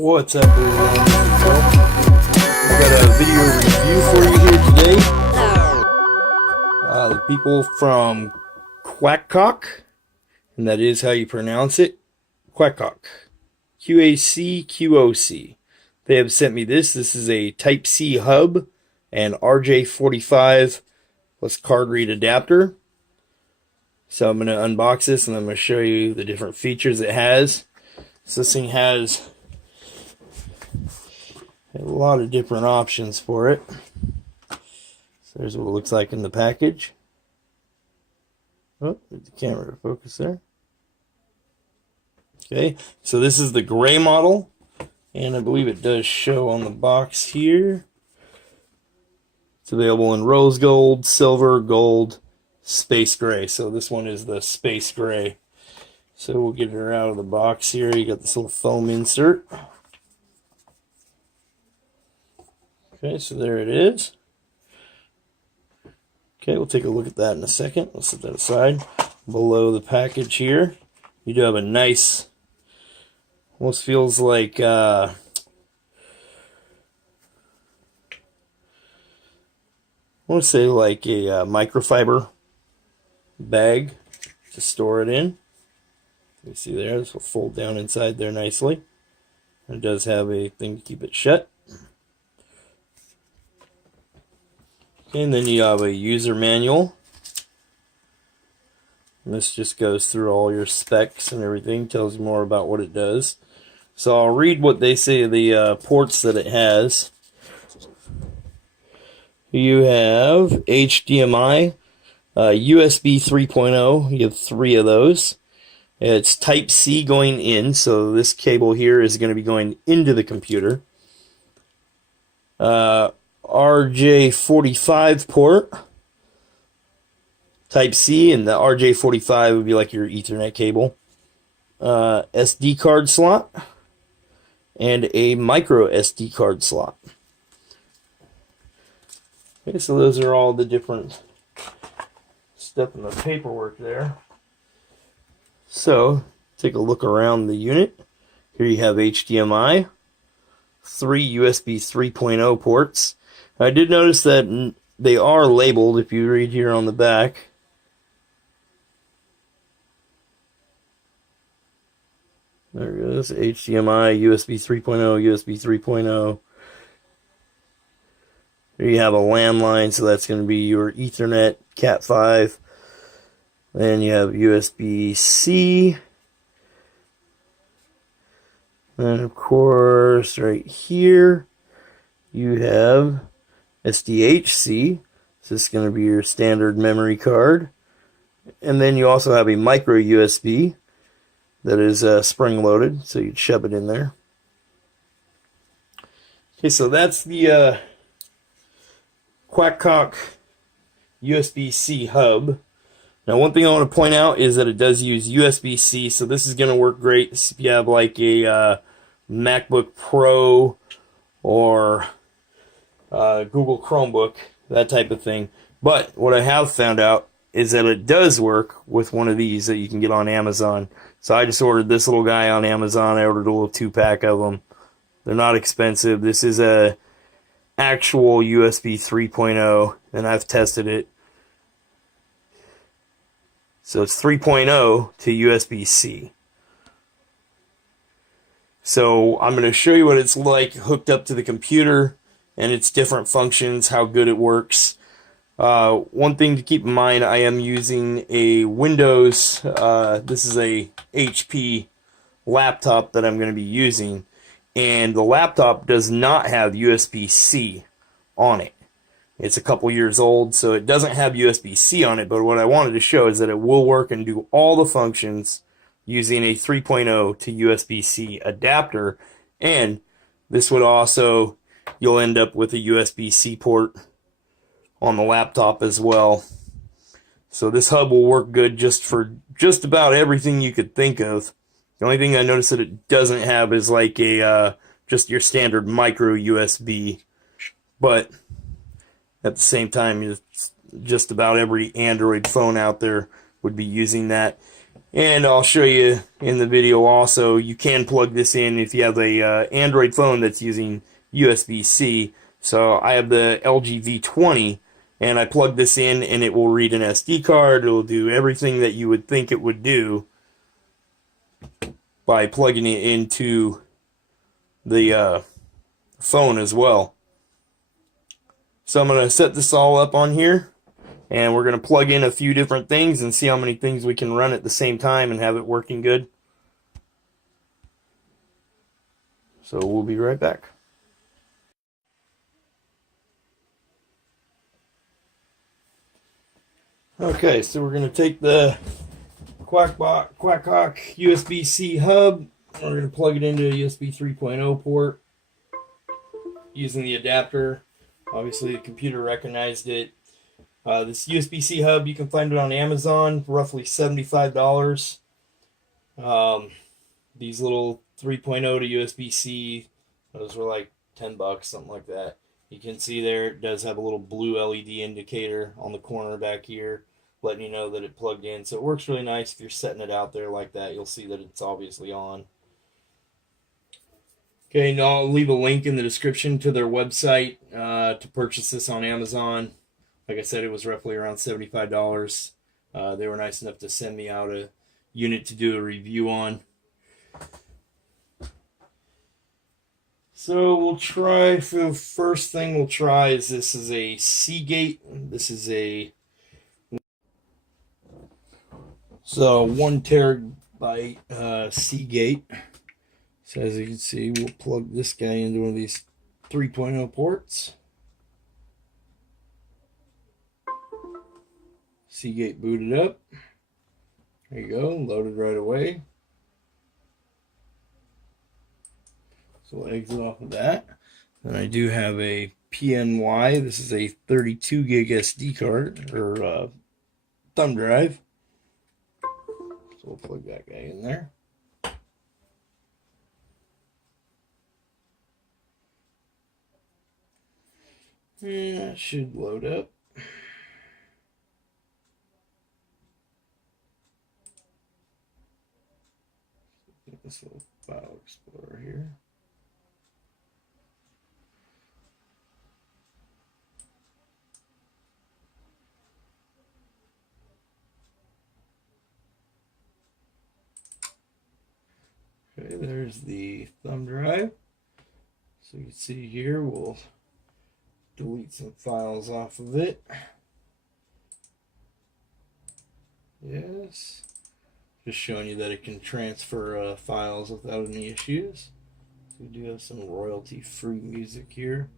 What's up, everyone? We've got a video review for you here today. The people from QacQoc, and that is how you pronounce it, QacQoc, QacQoc. They have sent me this. This is a Type-C hub and RJ45 plus card read adapter. So I'm going to unbox this and I'm going to show you the different features it has. So this thing has a lot of different options for it. So there's what it looks like in the package. Oh, there's the camera to focus there. Okay, so this is the gray model, and I believe it does show on the box here. It's available in rose gold, silver, gold, space gray. So this one is the space gray. So we'll get her out of the box here. You got this little foam insert. Okay, so there it is. Okay, we'll take a look at that in a second. Let's set that aside. Below the package here, you do have a nice, almost feels like I want to say like a microfiber bag to store it in. You see there, this will fold down inside there nicely. It does have a thing to keep it shut. And then you have a user manual. And this just goes through all your specs and everything, tells you more about what it does. So I'll read what they say the ports that it has. You have HDMI, USB 3.0, you have 3 of those. It's Type-C going in, so this cable here is going to be going into the computer. RJ45 port, Type-C, and the RJ45 would be like your Ethernet cable. SD card slot, and a micro SD card slot. Okay, so those are all the different stuff in the paperwork there. So, take a look around the unit. Here you have HDMI, 3 USB 3.0 ports. I did notice that they are labeled if you read here on the back. There it goes, HDMI, USB 3.0, USB 3.0. Here you have a landline, so that's going to be your Ethernet, Cat 5. Then you have USB-C. And of course, right here, you have SDHC. So this is going to be your standard memory card. And then you also have a micro USB that is spring-loaded, so you'd shove it in there. Okay, so that's the QacQoc USB-C hub. Now, one thing I want to point out is that it does use USB-C, so this is going to work great if you have like a MacBook Pro or Google Chromebook, that type of thing. But what I have found out is that it does work with one of these that you can get on Amazon. So I just ordered this little guy on Amazon. I ordered a little 2-pack of them. They're not expensive. This is a actual USB 3.0, and I've tested it. So it's 3.0 to USB-C. So I'm going to show you what it's like hooked up to the computer and its different functions, how good it works. One thing to keep in mind, I am using a Windows, this is a HP laptop that I'm going to be using, and the laptop does not have USB-C on it. It's a couple years old, so it doesn't have USB-C on it, but what I wanted to show is that it will work and do all the functions using a 3.0 to USB-C adapter, and this would also, you'll end up with a USB-C port on the laptop as well. So this hub will work good just for just about everything you could think of. The only thing I noticed that it doesn't have is like a just your standard micro USB, but at the same time, just about every Android phone out there would be using that. And I'll show you in the video also, you can plug this in if you have a Android phone that's using USB-C. So I have the LG V20, and I plug this in and it will read an SD card. It will do everything that you would think it would do by plugging it into the phone as well. So I'm going to set this all up on here, and we're going to plug in a few different things and see how many things we can run at the same time and have it working good. So we'll be right back. Okay, so we're going to take the QacQoc USB-C hub. We're going to plug it into a USB 3.0 port using the adapter. Obviously, the computer recognized it. This USB-C hub, you can find it on Amazon for roughly $75. These little 3.0 to USB-C, those were like $10, something like that. You can see there it does have a little blue LED indicator on the corner back here, letting you know that it plugged in. So it works really nice if you're setting it out there like that. You'll see that it's obviously on. Okay, now I'll leave a link in the description to their website to purchase this on Amazon. Like I said, it was roughly around $75. They were nice enough to send me out a unit to do a review on. So we'll try, for the first thing we'll try is this is a Seagate. This is a 1 terabyte Seagate. So as you can see, we'll plug this guy into one of these 3.0 ports. Seagate booted up. There you go, loaded right away. So we'll exit off of that. Then I do have a PNY. This is a 32 gig SD card, or thumb drive. So we'll plug that guy in there. And that should load up. This little file explorer here. Okay, there's the thumb drive. So you can see here, we'll delete some files off of it. Yes. Just showing you that it can transfer files without any issues. So we do have some royalty-free music here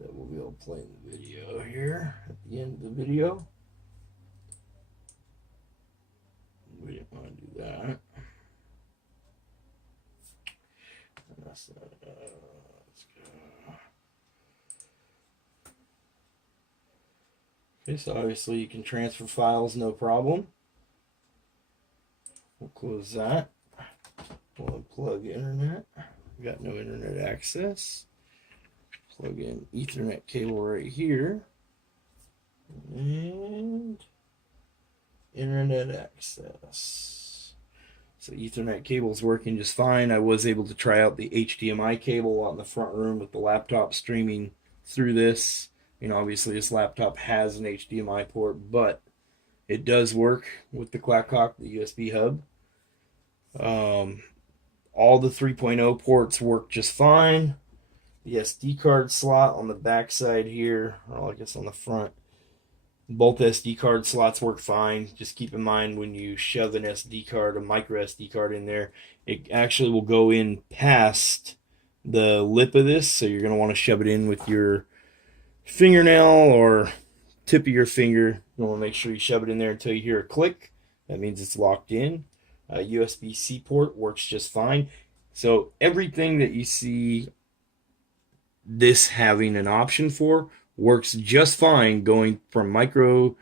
that we'll be able to play in the video here at the end of the video. We didn't want to do that. Let's go. Okay, so obviously you can transfer files no problem. We'll close that. We'll unplug internet. We got no internet access. Plug in Ethernet cable right here. And internet access. So Ethernet cable is working just fine. I was able to try out the HDMI cable on the front room with the laptop streaming through this. You know, obviously this laptop has an HDMI port, but it does work with the QacQoc, the USB hub. All the 3.0 ports work just fine. The SD card slot on the back side here, or I guess on the front, both SD card slots work fine. Just keep in mind when you shove an SD card, a micro SD card in there, it actually will go in past the lip of this, so you're going to want to shove it in with your fingernail or tip of your finger. You want to make sure you shove it in there until you hear a click. That means it's locked in. USB-C port works just fine. So everything that you see this having an option for works just fine, going from from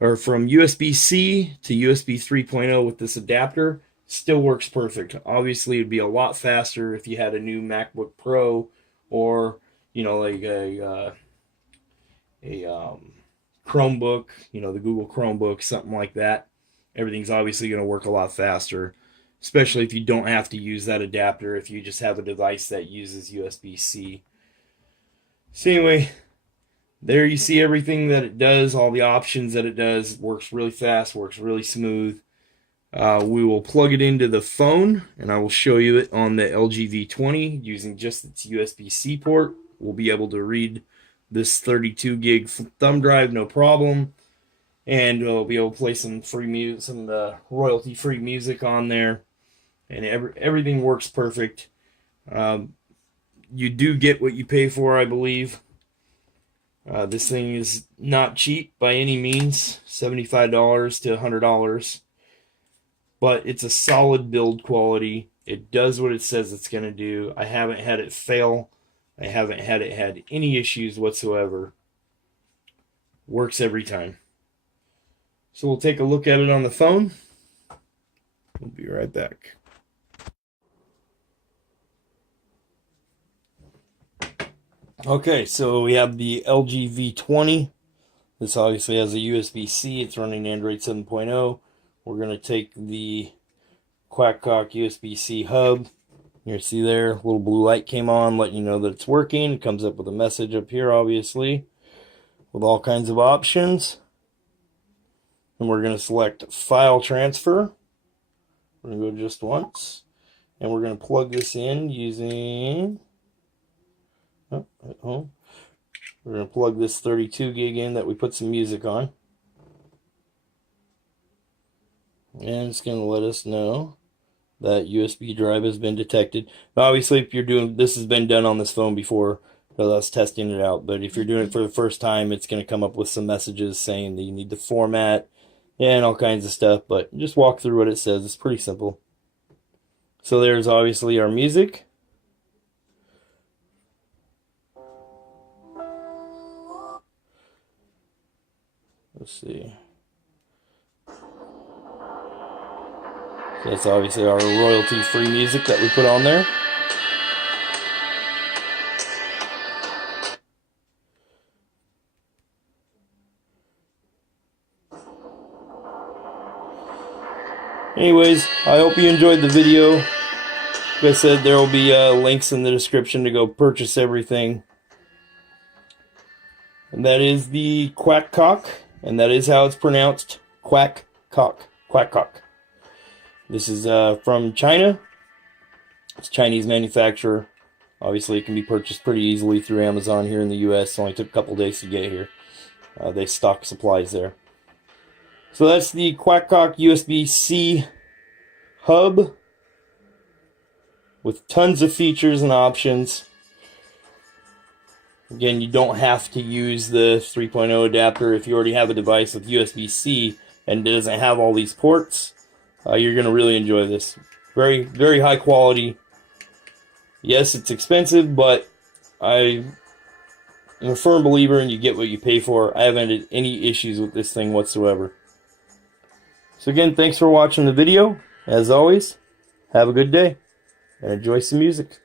USB-C to USB 3.0 with this adapter. Still works perfect. Obviously it'd be a lot faster if you had a new MacBook Pro, or you know, like a Chromebook, you know, the Google Chromebook, something like that. everything's obviously going to work a lot faster, especially if you don't have to use that adapter if you just have a device that uses USB-C. So anyway, there you see everything that it does, all the options that it does. It works really fast, works really smooth. We will plug it into the phone, and I will show you it on the LG V20 using just its USB-C port. We'll be able to read this 32 gig thumb drive, no problem. And we'll be able to play some free music, some royalty-free music on there, and everything works perfect. You do get what you pay for, I believe. This thing is not cheap by any means, $75 to $100, but it's a solid build quality. It does what it says it's going to do. I haven't had it fail. I haven't had it had any issues whatsoever. Works every time. So we'll take a look at it on the phone. We'll be right back. Okay, so we have the LG V20. This obviously has a USB-C. It's running Android 7.0. We're going to take the QacQoc USB-C hub. You see there, a little blue light came on, letting you know that it's working. It comes up with a message up here, obviously, with all kinds of options. And we're going to select File Transfer. We're going to go just once. And we're going to plug this in using... We're going to plug this 32 gig in that we put some music on. And it's going to let us know that USB drive has been detected. Now, obviously, if you're doing this, has been done on this phone before, so that's testing it out. But if you're doing it for the first time, it's going to come up with some messages saying that you need to format and all kinds of stuff. But just walk through what it says. It's pretty simple. So there's obviously our music. Let's see. So that's obviously our royalty-free music that we put on there. Anyways, I hope you enjoyed the video. Like I said, there will be links in the description to go purchase everything. And that is the QacQoc, and that is how it's pronounced, QacQoc, QacQoc. This is from China. It's a Chinese manufacturer. Obviously, it can be purchased pretty easily through Amazon here in the U.S. It only took a couple days to get here. They stock supplies there. So that's the QacQoc USB-C hub with tons of features and options. Again, you don't have to use the 3.0 adapter if you already have a device with USB-C and it doesn't have all these ports. You're going to really enjoy this. Very, very high quality. Yes, it's expensive, but I'm a firm believer in you get what you pay for. I haven't had any issues with this thing whatsoever. So again, thanks for watching the video. As always, have a good day and enjoy some music.